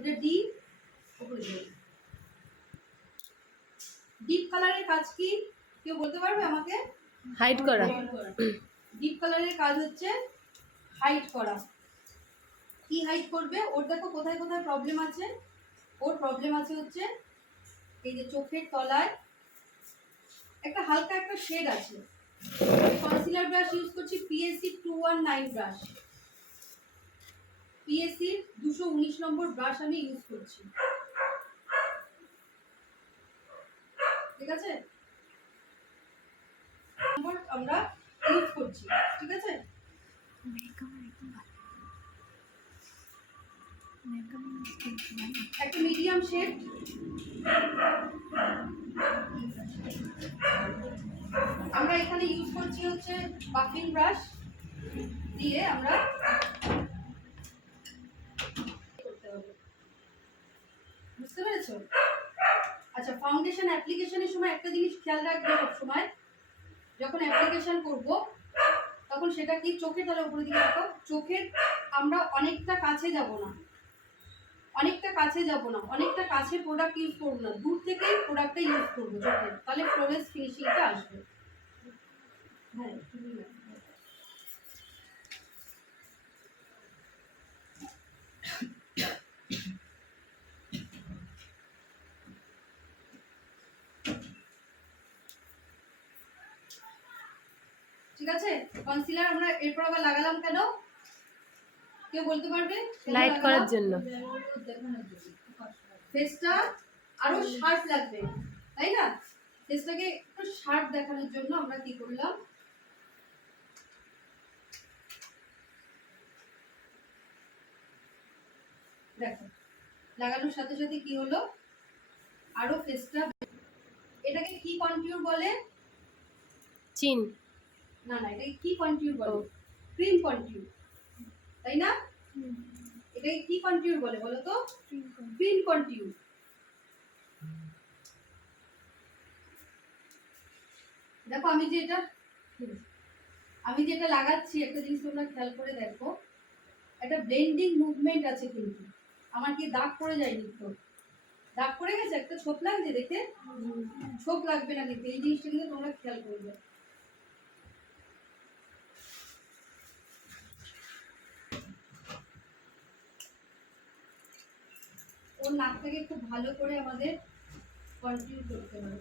এটা ডিপ, উপরে যাবে। ডিপ কালারের কাজ কি কেউ বলতে পারবে আমাকে? হাইড করা। ডিপ কালারের কাজ হচ্ছে হাইড করা। কি হাইড করবে? ওর দেখো কোথায় কোথায় প্রবলেম আছে। ওর প্রবলেম আছে হচ্ছে এই যে চোখের তলায় একটা হালকা একটা শেড আছে। কনসিলার ব্রাশ ইউজ করছি পিএসসি 219 ব্রাশ, পিএসসি 219 নম্বর ব্রাশ আমি ইউজ করছি, ঠিক আছে? আমরা ইউজ করছি, ঠিক আছে? একটা মিডিয়াম শেড, আমরা এখানে ইউজ করছি হচ্ছে বাফিং ব্রাশ দিয়ে আমরা করতে হবে, বুঝতে পেরেছো? আচ্ছা, ফাউন্ডেশন অ্যাপ্লিকেশনের সময় একটা জিনিস খেয়াল রাখবে, সব সময় যখন অ্যাপ্লিকেশন করব তখন সেটা কি চোখে তাহলে উপরে দিকে রাখো। চোখের আমরা অনেকটা কাছে যাব না, অনেকটা কাছে প্রোডাক্ট ইউজ করবো না, দূর থেকেই প্রোডাক্টটা ইউজ করবো চোখের, তাহলে ফ্লোলেস ফিনিশিংটা আসবে। হ্যাঁ, ঠিক আছে। কনসিলার আমরা এরপর আবার লাগালাম কেন কেউ বলতে পারবে? লাইট করার জন্য, ফেসটা আরো শার্প লাগবে, তাই না? ফেসটাকে একটু শার্প দেখানোর জন্য আমরা কি করলাম, দেখো লাগানোর সাথে সাথে কি হলো, আরো ফেসটা। এটাকে কি কন্ট্যুর বলে? চিন। না না, এটাকে কি কন্ট্যুর বলে? ক্রিম কন্ট্যুর, তাই না? এটাকে কি কন্ট্যুর বলে বলো তো? Cream contour. দেখো আমি যেটা লাগাচ্ছি, একটা জিনিস তোমরা খেয়াল করে দেখো, একটা ব্লেন্ডিং মুভমেন্ট আছে, কিন্তু আমার কি দাগ পড়ে যায়নি তো? দাগ পড়ে গেছে? একটা ছোপ লাগছে দেখে? ছোপ লাগবে না দেখে, এই জিনিসটা কিন্তু তোমরা খেয়াল করবে। ওর নাকটাকে খুব ভালো করে আমাদের কন্টিনিউ করতে হবে।